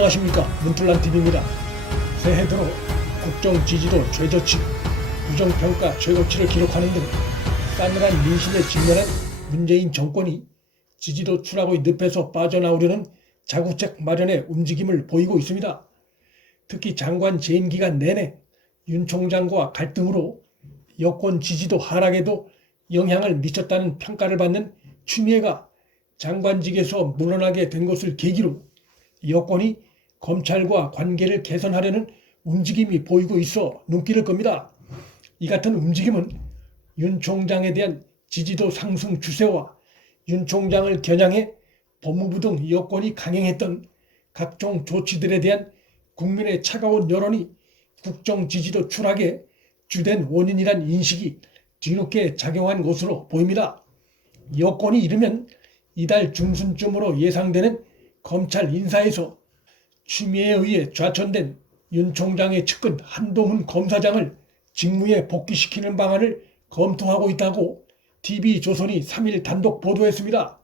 안녕하십니까, 문틀란TV입니다. 새해 들어 국정 지지도 최저치, 부정평가 최고치를 기록하는 등 싸늘한 민심에 직면한 문재인 정권이 지지도 추락의 늪에서 빠져나오려는 자구책 마련의 움직임을 보이고 있습니다. 특히 장관 재임 기간 내내 윤 총장과 갈등으로 여권 지지도 하락에도 영향을 미쳤다는 평가를 받는 추미애가 장관직에서 물러나게 된 것을 계기로 여권이 검찰과 관계를 개선하려는 움직임이 보이고 있어 눈길을 끕니다. 이 같은 움직임은 윤 총장에 대한 지지도 상승 추세와 윤 총장을 겨냥해 법무부 등 여권이 강행했던 각종 조치들에 대한 국민의 차가운 여론이 국정 지지도 추락의 주된 원인이란 인식이 뒤늦게 작용한 것으로 보입니다. 여권이 이르면 이달 중순쯤으로 예상되는 검찰 인사에서 추미애에 의해 좌천된 윤 총장의 측근 한동훈 검사장을 직무에 복귀시키는 방안을 검토하고 있다고 TV조선이 3일 단독 보도했습니다.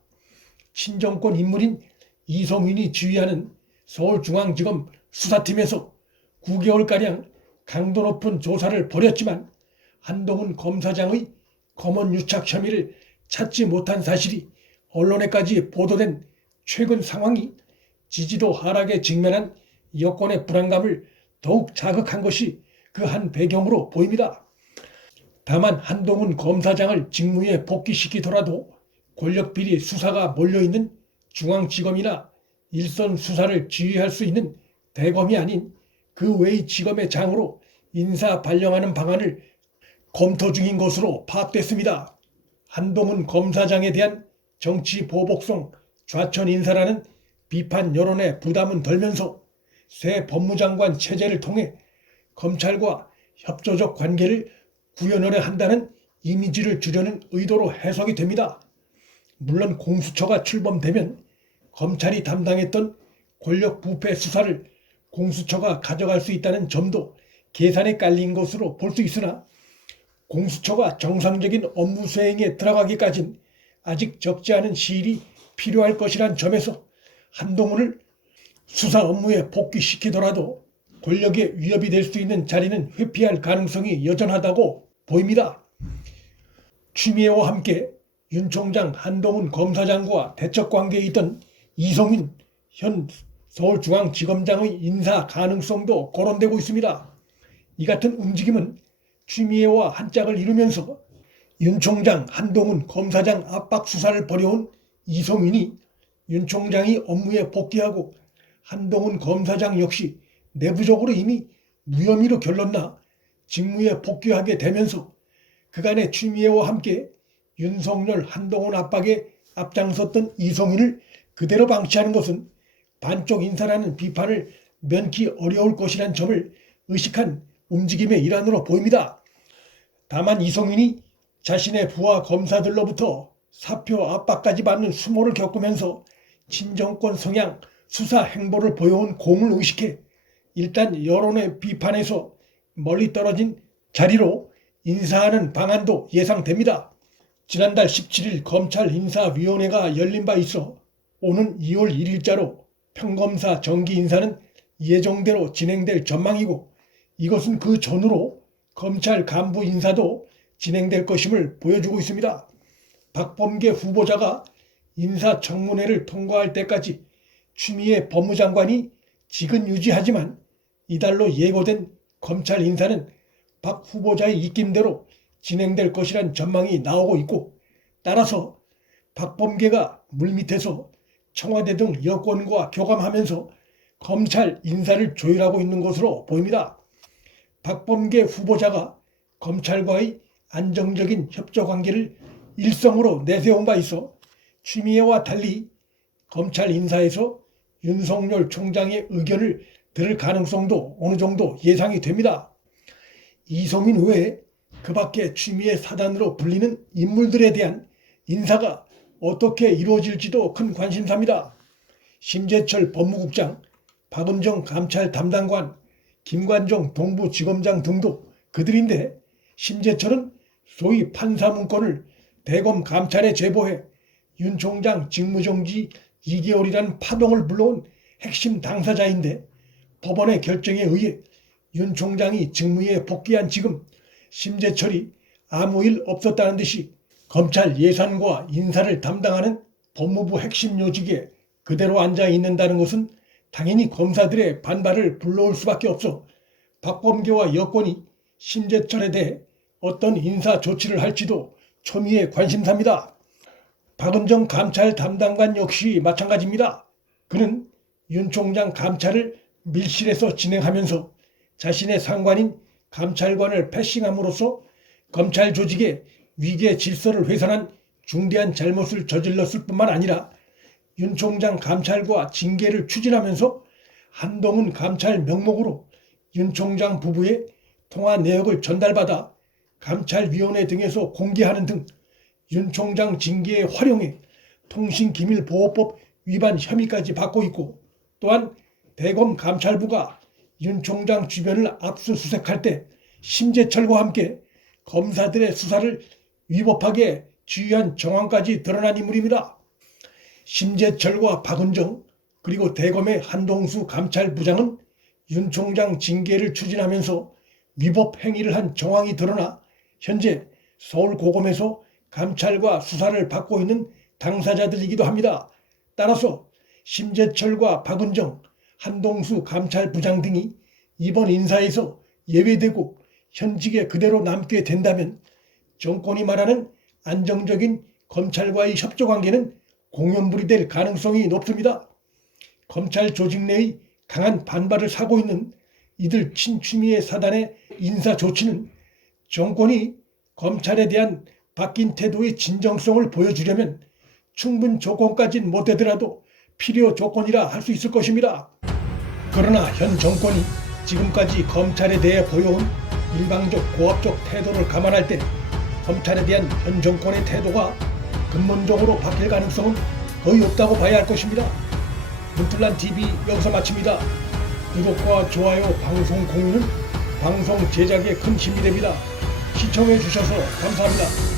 친정권 인물인 이성윤이 지휘하는 서울중앙지검 수사팀에서 9개월가량 강도 높은 조사를 벌였지만 한동훈 검사장의 검언 유착 혐의를 찾지 못한 사실이 언론에까지 보도된 최근 상황이 지지도 하락에 직면한 여권의 불안감을 더욱 자극한 것이 그 한 배경으로 보입니다. 다만 한동훈 검사장을 직무에 복귀시키더라도 권력비리 수사가 몰려있는 중앙지검이나 일선 수사를 지휘할 수 있는 대검이 아닌 그 외의 지검의 장으로 인사 발령하는 방안을 검토 중인 것으로 파악됐습니다. 한동훈 검사장에 대한 정치 보복성 좌천 인사라는 비판 여론의 부담은 덜면서 새 법무장관 체제를 통해 검찰과 협조적 관계를 구현하려 한다는 이미지를 주려는 의도로 해석이 됩니다. 물론 공수처가 출범되면 검찰이 담당했던 권력 부패 수사를 공수처가 가져갈 수 있다는 점도 계산에 깔린 것으로 볼 수 있으나 공수처가 정상적인 업무 수행에 들어가기까진 아직 적지 않은 시일이 필요할 것이란 점에서 한동훈을 수사 업무에 복귀시키더라도 권력에 위협이 될 수 있는 자리는 회피할 가능성이 여전하다고 보입니다. 추미애와 함께 윤 총장, 한동훈 검사장과 대척관계에 있던 이성윤 현 서울중앙지검장의 인사 가능성도 거론되고 있습니다. 이 같은 움직임은 추미애와 한 짝을 이루면서 윤 총장, 한동훈 검사장 압박 수사를 벌여온 이성윤이 윤 총장이 업무에 복귀하고 한동훈 검사장 역시 내부적으로 이미 무혐의로 결론나 직무에 복귀하게 되면서 그간의 추미애와 함께 윤석열, 한동훈 압박에 앞장섰던 이성윤을 그대로 방치하는 것은 반쪽 인사라는 비판을 면키 어려울 것이라는 점을 의식한 움직임의 일환으로 보입니다. 다만 이성윤이 자신의 부하 검사들로부터 사표 압박까지 받는 수모를 겪으면서 친정권 성향 수사 행보를 보여온 공을 의식해 일단 여론의 비판에서 멀리 떨어진 자리로 인사하는 방안도 예상됩니다. 지난달 17일 검찰 인사위원회가 열린 바 있어 오는 2월 1일자로 평검사 정기 인사는 예정대로 진행될 전망이고 이것은 그 전후로 검찰 간부 인사도 진행될 것임을 보여주고 있습니다. 박범계 후보자가 인사청문회를 통과할 때까지 추미애 법무장관이 직은 유지하지만 이달로 예고된 검찰 인사는 박 후보자의 입김대로 진행될 것이란 전망이 나오고 있고 따라서 박범계가 물밑에서 청와대 등 여권과 교감하면서 검찰 인사를 조율하고 있는 것으로 보입니다. 박범계 후보자가 검찰과의 안정적인 협조 관계를 일성으로 내세운 바 있어 추미애와 달리 검찰 인사에서 윤석열 총장의 의견을 들을 가능성도 어느 정도 예상이 됩니다. 이성윤 외에 그 밖에 추미애 사단으로 불리는 인물들에 대한 인사가 어떻게 이루어질지도 큰 관심사입니다. 심재철 법무국장, 박은정 감찰 담당관, 김관정 동부지검장 등도 그들인데 심재철은 소위 판사 문건을 대검 감찰에 제보해 윤 총장 직무정지 2개월이라는 파동을 불러온 핵심 당사자인데 법원의 결정에 의해 윤 총장이 직무에 복귀한 지금 심재철이 아무 일 없었다는 듯이 검찰 예산과 인사를 담당하는 법무부 핵심 요직에 그대로 앉아 있는다는 것은 당연히 검사들의 반발을 불러올 수밖에 없어 박범계와 여권이 심재철에 대해 어떤 인사 조치를 할지도 초미의 관심사입니다. 박은정 감찰 담당관 역시 마찬가지입니다. 그는 윤 총장 감찰을 밀실에서 진행하면서 자신의 상관인 감찰관을 패싱함으로써 검찰 조직의 위계 질서를 훼손한 중대한 잘못을 저질렀을 뿐만 아니라 윤 총장 감찰과 징계를 추진하면서 한동훈 감찰 명목으로 윤 총장 부부의 통화 내역을 전달받아 감찰위원회 등에서 공개하는 등 윤 총장 징계에 활용해 통신기밀보호법 위반 혐의까지 받고 있고, 또한 대검 감찰부가 윤 총장 주변을 압수수색할 때 심재철과 함께 검사들의 수사를 위법하게 지휘한 정황까지 드러난 인물입니다. 심재철과 박은정 그리고 대검의 한동수 감찰부장은 윤 총장 징계를 추진하면서 위법 행위를 한 정황이 드러나 현재 서울고검에서 감찰과 수사를 받고 있는 당사자들이기도 합니다. 따라서 심재철과 박은정, 한동수 감찰부장 등이 이번 인사에서 예외되고 현직에 그대로 남게 된다면 정권이 말하는 안정적인 검찰과의 협조관계는 공연불이 될 가능성이 높습니다. 검찰 조직 내의 강한 반발을 사고 있는 이들 친추미애 사단의 인사 조치는 정권이 검찰에 대한 바뀐 태도의 진정성을 보여주려면 충분 조건까지는 못되더라도 필요 조건이라 할 수 있을 것입니다. 그러나 현 정권이 지금까지 검찰에 대해 보여온 일방적 고압적 태도를 감안할 때 검찰에 대한 현 정권의 태도가 근본적으로 바뀔 가능성은 거의 없다고 봐야 할 것입니다. 문틀란TV 여기서 마칩니다. 구독과 좋아요, 방송 공유는 방송 제작에 큰 힘이 됩니다. 시청해 주셔서 감사합니다.